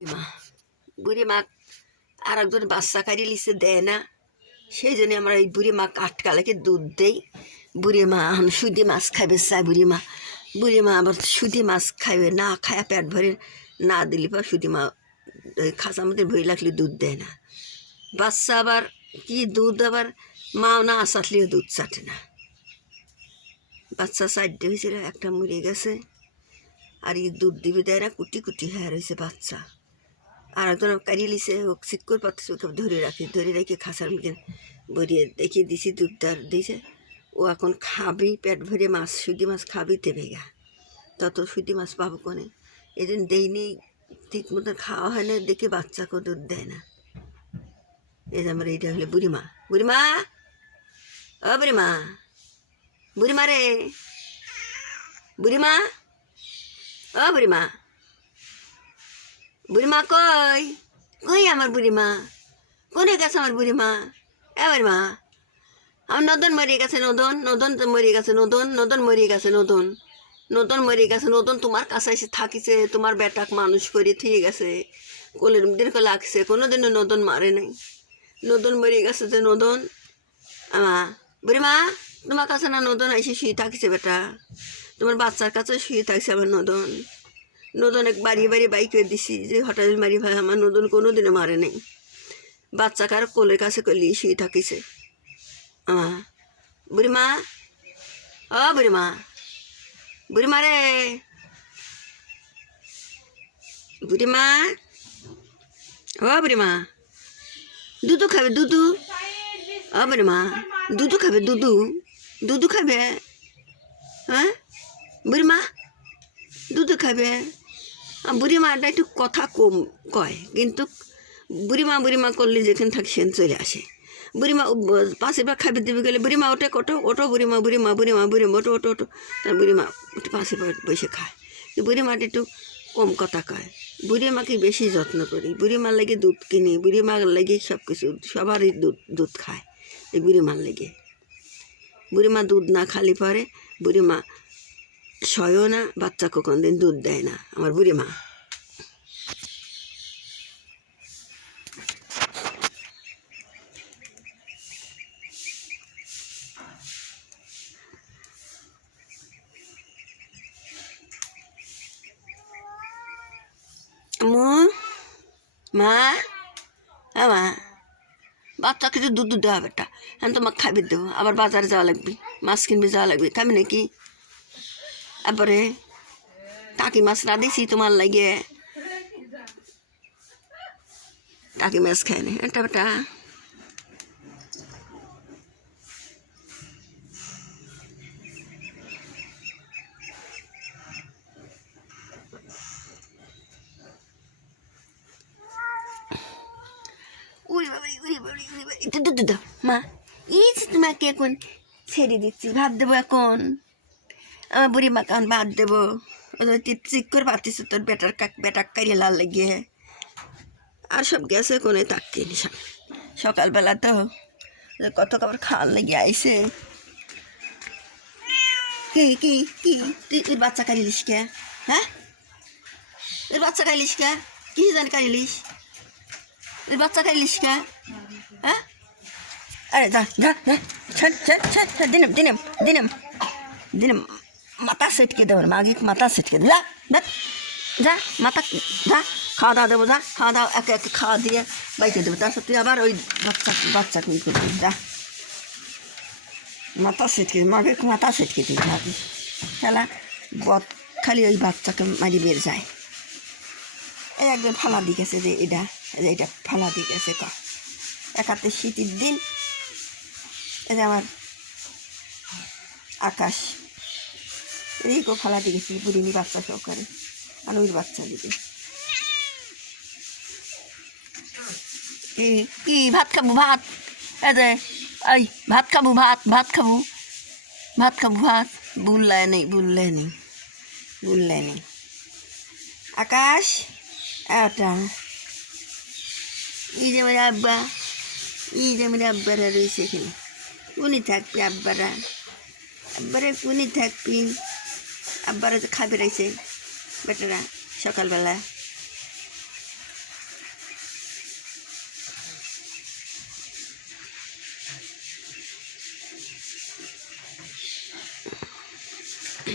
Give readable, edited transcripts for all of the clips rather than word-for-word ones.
মা বুড়ি মা আর একজন বাচ্চা কাড়ি লিসে দেয় না, সেই জন্য আমরা এই বুড়ি মা আটকালাকে দুধ দেই। বুড়ি মা এখন সুদি মাছ খাইবে চায়, বুড়ি মা আবার সুদি মাছ খাইবে, না খায়া পেট ভরে না দিলে পর সুদি মা খাঁচার মধ্যে ভরি লাগলে দুধ দেয় না। বাচ্চা আবার কি দুধ আবার মাও না চাটলেও দুধ চাটে না। বাচ্চা 4টে হয়েছিল, একটা মরে গেছে, আর এই দুধ দিবি দেয় না, কুটি কুটি হ্যাঁ রয়েছে বাচ্চা। আর একজন কাড়িয়ে লিছে, ও চিক্কর পাচ্ছে, ওকে ধরে রেখে খাঁচার মধ্যে ভরিয়ে দেখিয়ে দিছি, দুধ দিয়েছে। ও এখন খাবি পেট ভরে, মাছ সুদি মাছ খাবি তেবে গা, তত সুদি মাছ পাবো কোনে। এদিন দেয়নি, ঠিক মতো খাওয়া হয় না দেখে বাচ্চাকেও দুধ দেয় না। এই যে আমার এইটা হলে বুড়িমা ও বুড়িমা, বুড়িমা রে, বুড়িমা বুড়িমা কই কই আমার বুড়িমা, কোনে গেছে আমার বুড়িমা? বুড়িমা আমার নদন মরিয়ে গেছে, নদন তো মরিয়ে গেছে, নদন মরিয়ে গেছে, নদন মরিয়ে গেছে। নদন তোমার কাছে এসে থাকিছে, তোমার বেটাক মানুষ করে থিয়ে গেছে, কোলের মধ্যে লাগছে, কোনোদিনও নদন মারে নাই। নদন মরিয়ে গেছে যে নদন। বুড়িমা তোমার কাছে না নদন এসে শুয়ে থাকিছে, বেটা তোমার বাচ্চার কাছে শুয়ে থাকছে আমার নদন এক বাড়িয়ে বাইক করে দিছি যে হঠাৎ মারি ভাই, আমার নদন কোনোদিনও মারে নাই। বাচ্চা কার কোলের কাছে করলি শুয়ে থাকিছে। বুড়িমা বুড়িমা রে, বুড়িমা বুড়িমা দুধু খাবে, দুধু বুড়িমা দুধু খাবে, দুধু খাবে, হ্যাঁ বুড়িমা দুধু খাবে। বুড়িমাটা একটু কথা কম কয়, কিন্তু বুড়িমা করলে যেখানে থাকে সেখানে চলে আসে। বুড়িমা পাশে বা খাবে দেবে গেলে বুড়িমা ওটো বুড়িমা ওটো তার বুড়িমা ওটা পাশে বসে খায়। বুড়িমাটা একটু কম কথা কয়। বুড়িমাকে বেশি যত্ন করি, বুড়িমার লাগে দুধ কিনি, বুড়িমার লাগে সব কিছু, সবারই দুধ খায় এই বুড়িমার লাগে। বুড়িমা দুধ না খালি পরে বুড়িমা শয়ও না, বাচ্চাকে কোনদিন দুধ দেয় না আমার বুড়িমা। মা বাচ্চা কিছু দুধ দেওয়া বেটা, এখন তোমাকে খাবি দেবো, আবার বাজারে যাওয়া লাগবে, মাছ কিনবে যাওয়া লাগবে, খাবি নাকি? তারপরে টাকি মাছ রাঁধেছি তোমার লাগে, টাকি মাছ খায় না এটা বেটা। মা এই যে তোমাকে এখন ছেড়ে দিচ্ছি, ভাত দেবো এখন, আমার বুড়ি মাকে এখন ভাত দেবো। চিক করে পাতিস তোর বেটার কারিয়ে লাল লাগিয়ে, আর সব গেছে কোনে তাকে সকালবেলা তো কত খাবার খাওয়ার লেগে আইসে। কি কি কি তুই বাচ্চা কারিলিস কে? হ্যাঁ তুই বাচ্চা কারিলিস কে? কি জানি কারিলিস তুই বাচ্চা কারিলিস কে? হ্যাঁ আরে যা যা দিনম মাথা সেটকে দেবো, মাগি মাথা সেটকে যা যা মাথা যা, খাওয়া দাওয়া দেবো, যা খাওয়া দাওয়া একে একে খাওয়া দিয়ে বাইকে দেবো, তারপর তুই আবার ওই বাচ্চা কুই করবি, যা মাথা সেটকে মাগে মাথা সেটকে দিবি, মাগি খেলা বদ খালি ওই বাচ্চাকে মারি বের যায়। এই একজন ফালা দিয়ে গেছে যে এটা ফালা দিয়ে গেছে, একাতে শীতের দিন। এই যে আমার আকাশ এই ফালা দিয়ে গেছি বুড়িনি বাচ্চা সহকারে, আর ওই বাচ্চা দিদি কি ভাত খাবো, ভাত এই যে এই ভাত খাবো, ভাত খাবো ভাত বুল্লাই নেই আকাশ। এটা এই যে আমার আব্বারা রয়েছে এখানে, উনি থাকবি আব্বারা উনি থাকবি, আব্বারা তো খাবে রয়েছে বেটারা সকালবেলা। কি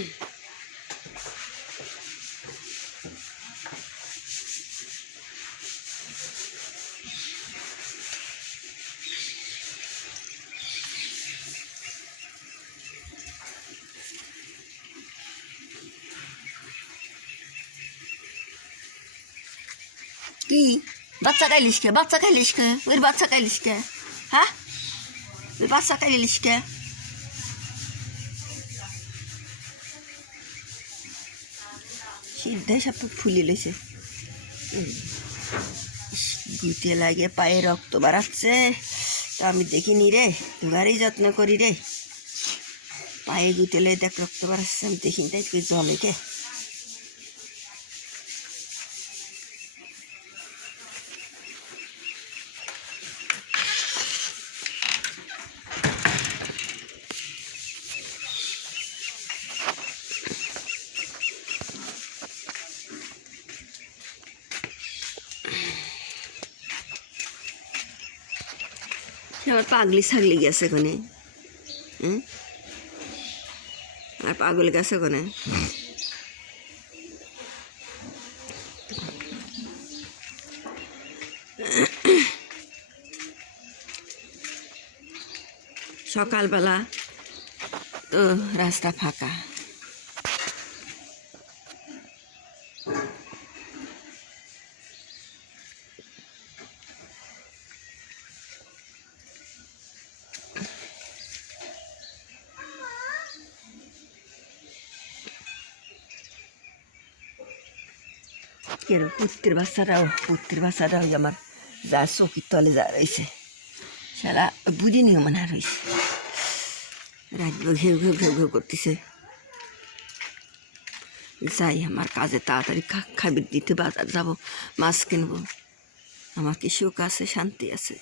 বাচ্চা খাইলিস কে? বাচ্চা খাইলিস কে? ওর বাচ্চা খাইলিস কে? হ্যাঁ, ওই বাচ্চা খাইলিস কে? সিদ্ধে সব ফুলি লইছে। গুতে লাগে পায়ে রক্ত বাড়াচ্ছে, তো আমি দেখিনি রে, এবারেই যত্ন করি রে। পায়ে গুতেলে দেখ রক্ত বাড়াচ্ছে, আমি দেখিনি, তাই তুই জলে কে? আমার পাগলি ছাগলি গেছে কোনে? হুম, আর পাগল গেছে কোনে? সকালবেলা তো রাস্তা ফাঁকা, কেন পুত্রের বাচ্চাটাও আমার যা চকির তলে যা রয়েছে, সারা বুঝিনিও মনে রয়েছে, রাত ঘেউ ঘেউ ঘেউ ঘেউ করতেছে। যাই, আমার কাজে তাড়াতাড়ি খাবার দিতে বাজার যাব, মাছ কিনবো। আমার কি সুখ আছে, শান্তি আছে?